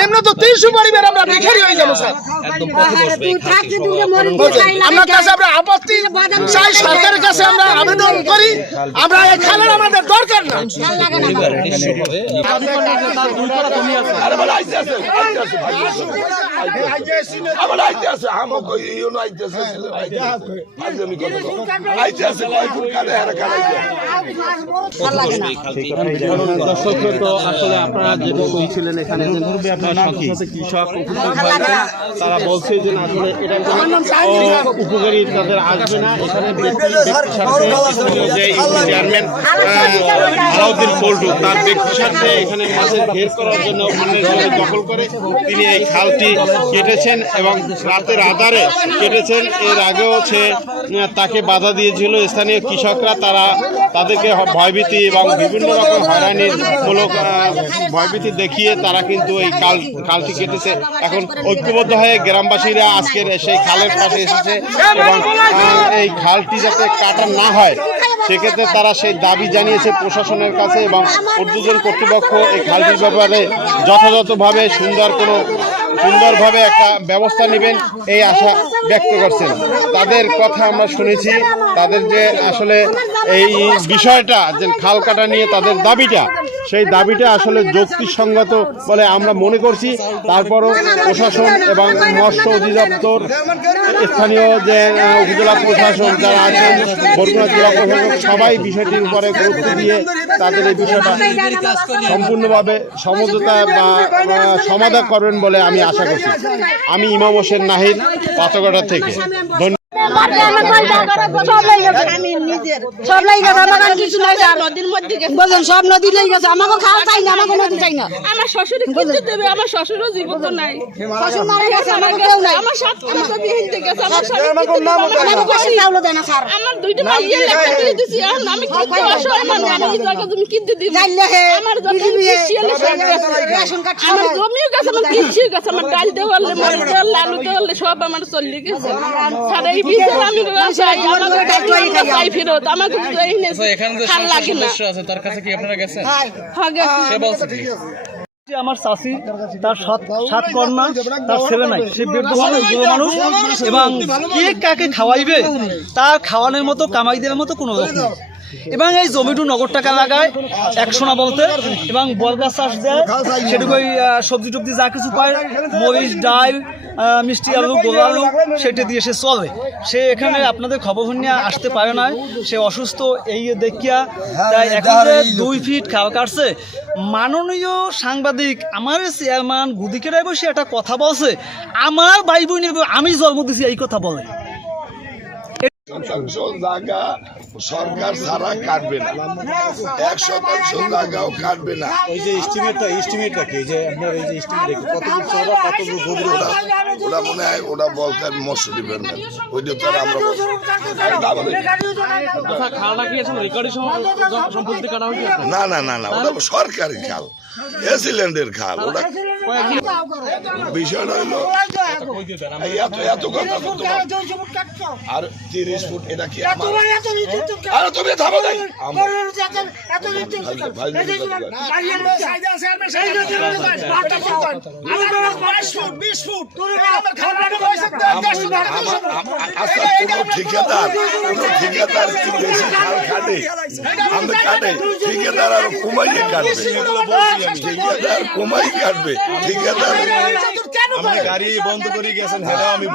নিম্ন তো 300 পরিবার আমরা ভিখারি হয়ে যাবো স্যার। আমরা কাছে আমরা আপত্তি চাই, সরকারের কাছে আমরা আবেদন করি, আমরা এই খালের আমাদের দরকার না। আসলে আপনারা যেটা বলছিলেন এখানে কৃষক তারা বলছে যে আসলে এটা উপকারী তাদের আসবে না। এখানে চেয়ারম্যান আলাউদ্দিন পল্টু তার ব্যক্তির সাথে এখানে মাছের ঘের করার জন্য অন্যের জমি দখল করে তিনি এই খালটি কেটেছেন এবং রাতের আধারে কেটেছেন। এর আগেও তাকে বাধা দিয়েছিল স্থানীয় কৃষকরা, তারা তাদেরকে ভয়ভীতি এবং বিভিন্ন রকম হয়রানিমূলক ভয়ভীতি দেখিয়ে তারা কিন্তু এই খালটি কেটেছে। এখন ঐক্যবদ্ধ হয়ে গ্রামবাসীরা আজকের সেই খালের পাশে এসেছে এবং এই খালটি যাতে কাটা না হয় সেক্ষেত্রে তারা সেই দাবি জানিয়েছে প্রশাসনের কাছে এবং ঊর্ধ্বতন কর্তৃপক্ষ এই খালটির ব্যাপারে যথাযথভাবে সুন্দরভাবে একটা ব্যবস্থা নেবেন এই আশা ব্যক্ত করছেন। তাদের কথা আমরা শুনেছি, তাদের যে আসলে এই বিষয়টা যে খাল কাটা নিয়ে তাদের দাবিটা, সেই দাবিটা আসলে যুক্তিসঙ্গত বলে আমরা মনে করছি। তারপরও প্রশাসন এবং মৎস্য অধিদপ্তর, স্থানীয় যে উপজেলা প্রশাসন যারা আছেন, বরগুনা জেলা প্রশাসক, সবাই বিষয়টির উপরে গুরুত্ব দিয়ে তাদের এই বিষয়টা সম্পূর্ণভাবে সমঝোতা বা সমাধান করবেন বলে আমি আশা করছি। আমি ইমাম হোসেন নাহিদ, পাথরঘাটা থেকে। সব নদী লেগে গেছে, আমাকে খাওয়া চাই না, আমাকে নদী চাই না। আমার শ্বশুর কিনতে দেবে, আমার শ্বশুরও জীবিত নাই, শ্বশুর মারা গেছে, আমাকে কেউ নাই। আমার 7 কোটি যদি হিনতে গেছে, আমার স্বামী চাউলও দেয় না স্যার। আমার 2টা মাইয়ে লেখা দিয়ে দিছি, এখন আমি কিনতে অসহায় মানুষ, আমি কি জায়গা তুমি কিনতে দিই? আমার জমি কিছিয়ালে সব গেছে, আমার জমিও গেছে, আমার কিছিও গেছে, আমার ডাল দেওয়ালে, মরিচ দেওয়ালে, আলু দেওয়ালে সব আমার চলে গেছে। স্যার এই বিচার আমি চাই, আমাকে চাই ফেরত, আমাকে খাল লাগে না। তার কাছে কি আপনারা গেছেন? হ্যাঁ গেছে। সে বলছে কি? আমার চাষি, তার 7 কন্যা, তার ছেলে নাই, সে বৃদ্ধ মানুষ, বুড়ো মানুষ, এবং কে কাকে খাওয়াইবে তার খাওয়ানোর মতো কামাই দেওয়ার মতো কোনো লোক নেই। এবং এই জমিটু নগদ টাকা লাগায় 100 না বলতে, এবং বলগাছ চাষ দেয়, সেটুকু সবজি টবজি যা কিছু পায়, মরিচ, ডাল, মিষ্টি আলু, গোলা আলু, সেটা দিয়ে সে চলে। সে এখানে আপনাদের খবর নিয়ে আসতে পারে না, সে অসুস্থ এই দেখিয়া। তাই এখন 2 ফিট খাল কাটছে। মাননীয় সাংবাদিক আমার চেয়ারম্যান গুদিকেরাই বসে একটা কথা বলছে, আমার ভাই বোনের আমি জন্ম দিছি এই কথা বলে। জায়গা সরকার ছাড়া কাটবে না, 1% জায়গাও কাটবে না। ওই যে এস্টিমেটটা কি, যে আপনার এই যে এস্টিমেট কত চওড়া, কত গভীর, ওটা মনে হয় ওটা বলতেন মৎস্য ডিপার্টমেন্ট, ওইটা তো আমরা না না না না, ওটা সরকারি খাল, এসিল্যান্ডের খাল। ওটা বিষয়টা হইলো এত কথা আর 30 ফুট, এটা কি আরে তুমি থামো নাই, ঠিকাদার কি বেশি খাল কাটে, আমি কাটে, ঠিকাদার আর কমাইয়ে কাটবে, ঠিকাদার কমাই কাটবে, ঠিকাদার আপনি গাড়ি বন্ধ করে গেছেন। হ্যাঁ আমি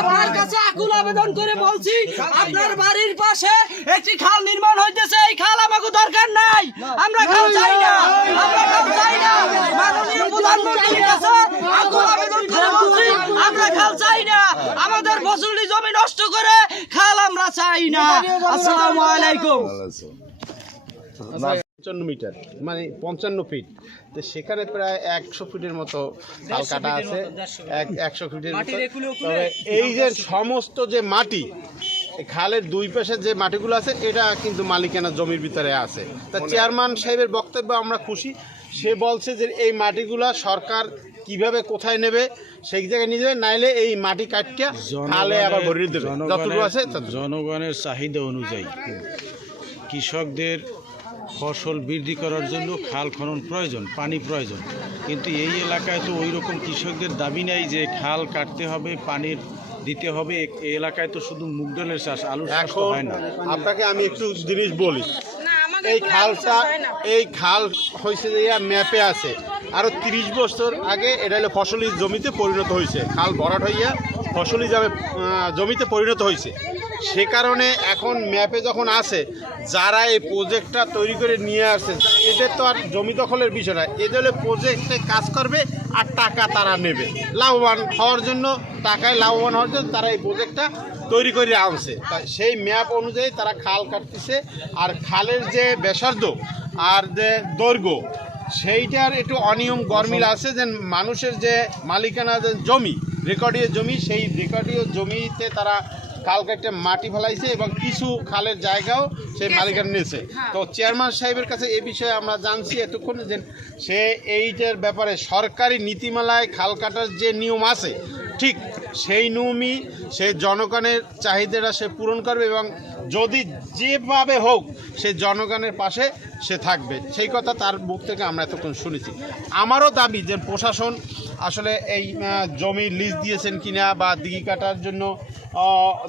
আপনার কাছে আকুল আবেদন করে বলছি, আপনার বাড়ির পাশে একটি খাল নির্মাণ হইতেছে, এই খাল আমাকে দরকার নাই, আমরা খাল চাই না, আমরা খাল চাই না। মাননীয় প্রধানমন্ত্রীর কাছে আকুল আবেদন করে বলছি, আমরা খাল চাই না, আমাদের ফসলি জমি নষ্ট করে খাল আমরা চাই না। আসসালামু আলাইকুম। 55 মিটার মানে 55 ফিট, তো সেখানে প্রায় 100 ফিটের মতো খাল কাটা আছে, 100 ফিটের মতো। তবে এই যে সমস্ত যে মাটি, এই খালের দুই পাশে যে মাটিগুলো আছে এটা কিন্তু মালিকানা জমির ভিতরে আছে। তা চেয়ারম্যান সাহেবের বক্তব্য আমরা খুশি। সে বলছে যে এই মাটিগুলা সরকার কিভাবে কোথায় নেবে সেই জায়গায় নিয়ে যাবে, নাইলে এই মাটি কাটিয়া খালে আবার ভরিয়ে দেবে যতটুকু আছে। জনগণের চাহিদা অনুযায়ী কৃষকদের ফসল বৃদ্ধি করার জন্য খাল খনন প্রয়োজন, পানি প্রয়োজন, কিন্তু এই এলাকায় তো ওই রকম কৃষকদের দাবি নেই যে খাল কাটতে হবে, পানির দিতে হবে। এই এলাকায় তো শুধু মুগ ডালের চাষ, আলুর চাষ তো হয় না। আপনাকে আমি একটু জিনিস বলি, এই খালটা এই খাল হয়েছে যে ম্যাপে আছে আরো 30 বছর আগে এটা হলো ফসলি জমিতে পরিণত হয়েছে, খাল ভরাট হইয়া ফসলি জমিতে পরিণত হয়েছে। সে কারণে এখন ম্যাপে যখন আছে যারা এই প্রজেক্টটা তৈরি করে নিয়ে আসছে এদের তো আর জমি দখলের বিষয় না, এদের হলে প্রজেক্টে কাজ করবে আর টাকা তারা নেবে লাভবান হওয়ার জন্য, টাকায় লাভবান হওয়ার জন্য তারা এই প্রজেক্টটা তৈরি করে আনছে। তাই সেই ম্যাপ অনুযায়ী তারা খাল কাটতেছে। আর খালের যে ব্যাসার্ধ আর যে দৈর্ঘ্য সেইটার একটু অনিয়ম গরমিল আছে, যে মানুষের যে মালিকানা যে জমি রেকর্ডীয় জমি, সেই রেকর্ডীয় জমিতে তারা খাল কাটতে মাটি ফেলাইছে এবং কিছু খালের জায়গাও সেই মালিকানা নিয়েছে। তো চেয়ারম্যান সাহেবের কাছে এ বিষয়ে আমরা জানছি এতক্ষণ যে সে এইটার ব্যাপারে সরকারি নীতিমালায় খাল কাটার যে নিয়ম আছে ঠিক সেই নিয়মই সে জনগণের চাহিদাটা সে পূরণ করবে এবং যদি যেভাবে হোক সে জনগণের পাশে সে থাকবে, সেই কথা তার মুখ থেকে আমরা এতক্ষণ শুনেছি। আমারও দাবি যে প্রশাসন আসলে এই জমি লিজ দিয়েছেন কিনা বা দিঘি কাটার জন্য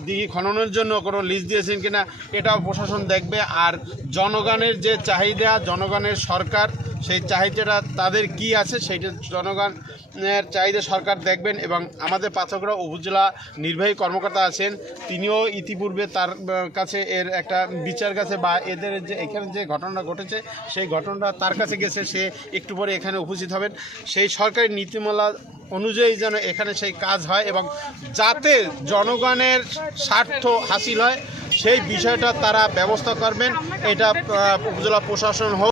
দিঘি খননের জন্য কোনো লিজ দিয়েছেন কিনা এটাও প্রশাসন দেখবে। আর জনগণের যে চাহিদা, জনগণের সরকার সেই চাহিদাটা তাদের কি আছে সেইটা জনগণের চাহিদা সরকার দেখবেন। এবং আমাদের পাথরঘাটা উপজেলা নির্বাহী কর্মকর্তা আছেন, তিনিও ইতিপূর্বে তার কাছে এর একটা বিচার কাছে বা এদের যে এখানে যে ঘটনা ঘটেছে সেই ঘটনাটা তার কাছে গেছে, সে একটু পরে এখানে উপস্থিত হবেন। সেই সরকারি নীতিমালা অনুযায়ী যেন এখানে সেই কাজ হয় এবং যাতে জনগণের স্বার্থ হাসিল হয় সেই বিষয়টা তারা ব্যবস্থা করবেন। এটা উপজেলা প্রশাসন হোক